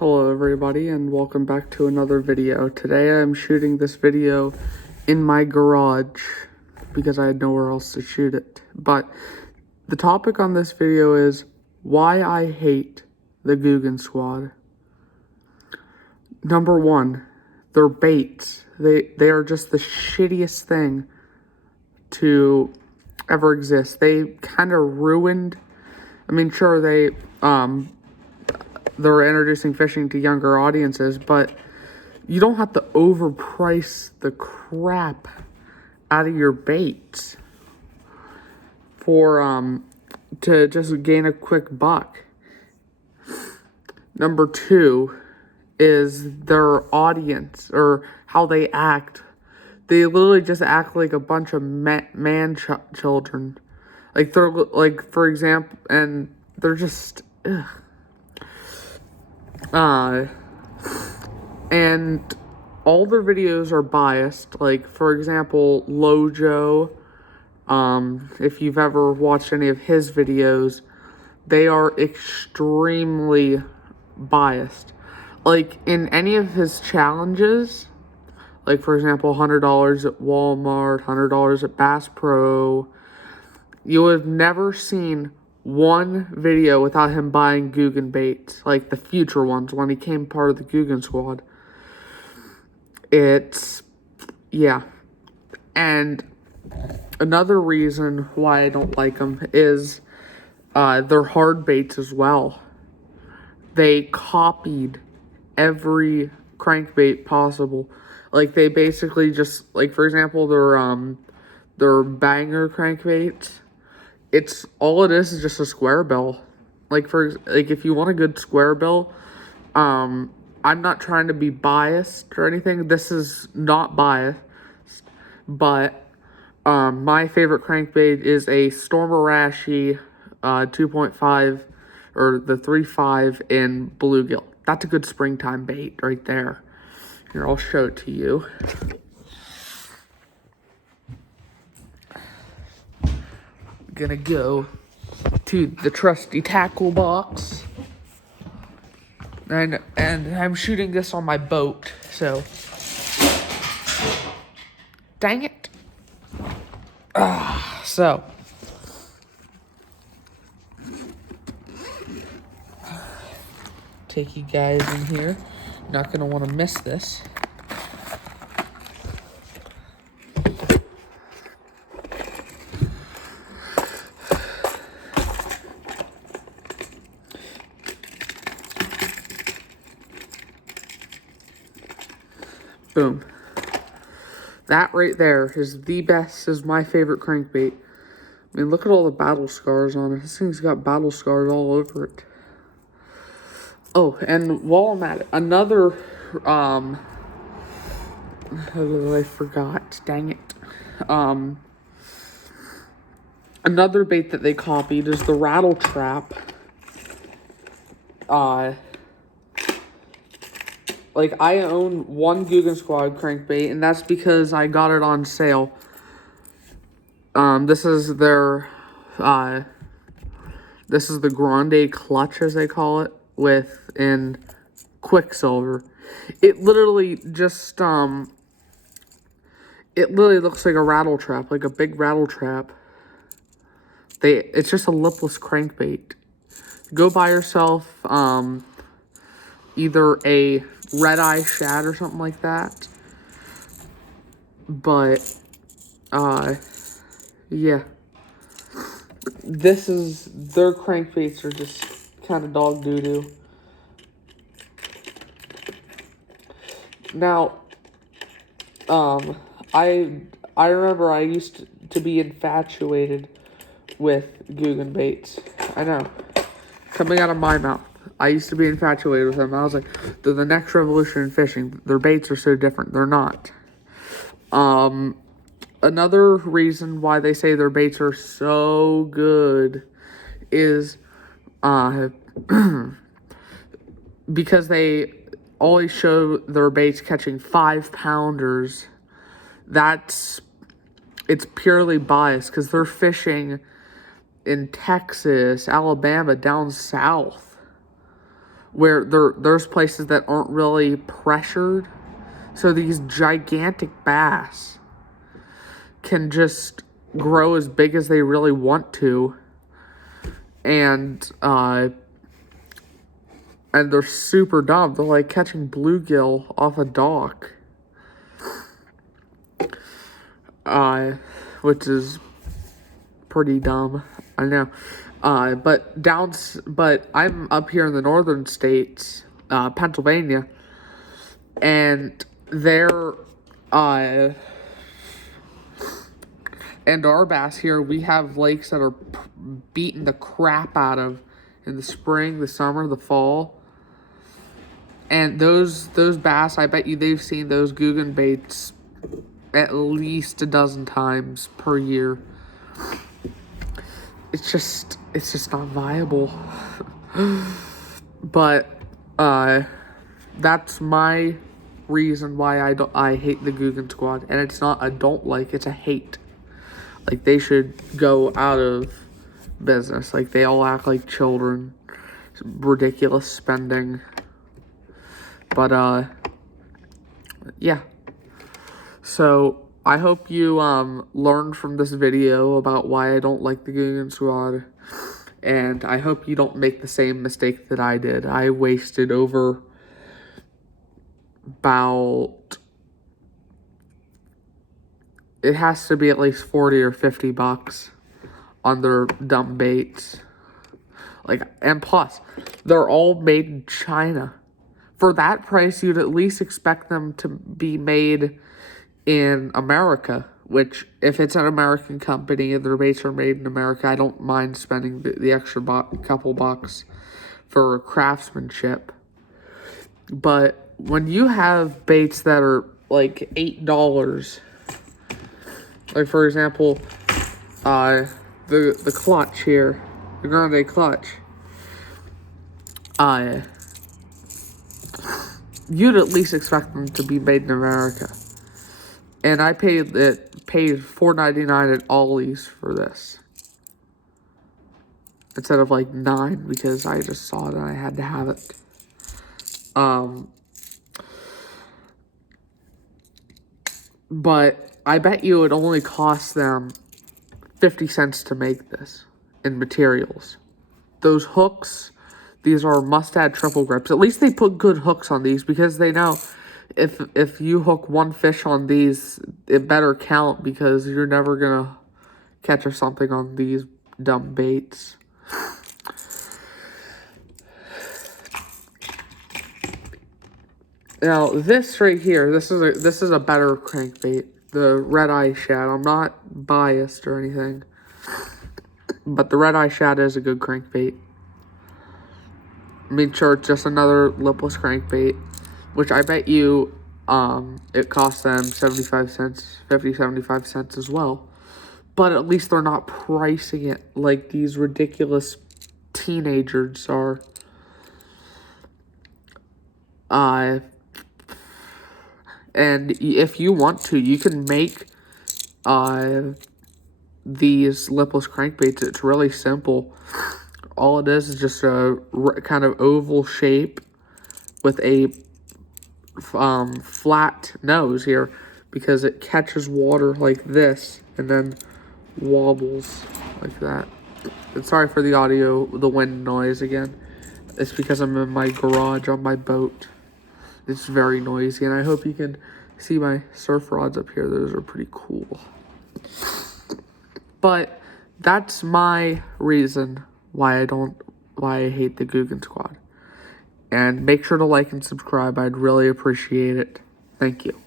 Hello everybody and welcome back to another video. Today I'm shooting this video in my garage because I had nowhere else to shoot it. But the topic on this video is why I hate the Googan squad. Number one, they're baits. They are just the shittiest thing to ever exist. They kind of ruined, sure they're introducing fishing to younger audiences, but you don't have to overprice the crap out of your baits for to just gain a quick buck. Number two is their audience or how they act. They literally just act like a bunch of children. Like they're like, for example, and they're just ugh. And all their videos are biased. Like, for example, Lojo, if you've ever watched any of his videos, they are extremely biased. Like, in any of his challenges, like, for example, $100 at Walmart, $100 at Bass Pro, you have never seen one video without him buying Googan baits, like the future ones when he came part of the Googan squad. Yeah. And another reason why I don't like them is they're hard baits as well. They copied every crankbait possible. Like, they basically just, like, for example, their banger crankbaits. It's all it is just a square bill. Like if you want a good square bill, I'm not trying to be biased or anything. This is not biased, but my favorite crankbait is a Stormarashi 2.5 or the 3.5 in bluegill. That's a good springtime bait right there. Here, I'll show it to you. Gonna go to the trusty tackle box, and I'm shooting this on my boat, so dang it. So take you guys in here. Not gonna want to miss this. Boom. That right there is the best, is my favorite crankbait. I mean, look at all the battle scars on it. This thing's got battle scars all over it. Oh, and while I'm at it, another, I forgot, dang it. Another bait that they copied is the rattle trap. Like, I own one Googan Squad crankbait, and that's because I got it on sale. This is their, this is the Grande Clutch, as they call it, in Quicksilver. It literally just, it literally looks like a rattle trap, like a big rattle trap. It's just a lipless crankbait. Go buy yourself, either a red-eye shad or something like that. But, yeah. Their crankbaits are just kind of dog doo-doo. Now, I remember I used to be infatuated with Googan baits. I know. Coming out of my mouth. I used to be infatuated with them. I was like, they're the next revolution in fishing. Their baits are so different. They're not. Another reason why they say their baits are so good is because they always show their baits catching 5-pounders. It's purely biased because they're fishing in Texas, Alabama, down south, where there's places that aren't really pressured. So these gigantic bass can just grow as big as they really want to. And they're super dumb. They're like catching bluegill off a dock. Which is pretty dumb. I know. But I'm up here in the northern states, Pennsylvania, and they're, and our bass here, we have lakes that are beating the crap out of in the spring, the summer, the fall. And those bass, I bet you they've seen those Googan baits at least a dozen times per year. It's just not viable. But that's my reason why I hate the Googan Squad. And it's not a don't like, it's a hate. Like, they should go out of business. Like, they all act like children. It's ridiculous spending. But yeah. So I hope you learned from this video about why I don't like the Googan Squad, and I hope you don't make the same mistake that I did. I wasted over about, it has to be at least 40 or 50 bucks on their dumb baits. Like, and plus, they're all made in China. For that price, you'd at least expect them to be made in America, which, if it's an American company and their baits are made in America, I don't mind spending the extra couple bucks for craftsmanship. But when you have baits that are like $8, like for example, the clutch here, the Grande clutch, you'd at least expect them to be made in America. And I paid $4.99 at Ollie's for this, instead of like $9, because I just saw it and I had to have it. But I bet you it only cost them 50 cents to make this in materials. Those hooks, these are must-add triple grips. At least they put good hooks on these, because they know if you hook one fish on these, it better count, because you're never gonna catch or something on these dumb baits. Now this right here, this is a better crankbait, the Red Eye Shad. I'm not biased or anything, but the Red Eye Shad is a good crankbait. I mean, sure, it's just another lipless crankbait, which I bet you it costs them 75 cents, 50, 75 cents as well. But at least they're not pricing it like these ridiculous teenagers are. And if you want to, you can make these lipless crankbaits. It's really simple. All it is just a kind of oval shape with a flat nose here, because it catches water like this and then wobbles like that. And sorry for the audio, the wind noise again. It's because I'm in my garage on my boat. It's very noisy, and I hope you can see my surf rods up here. Those are pretty cool. But that's my reason why I hate the Googan Squad. And make sure to like and subscribe. I'd really appreciate it. Thank you.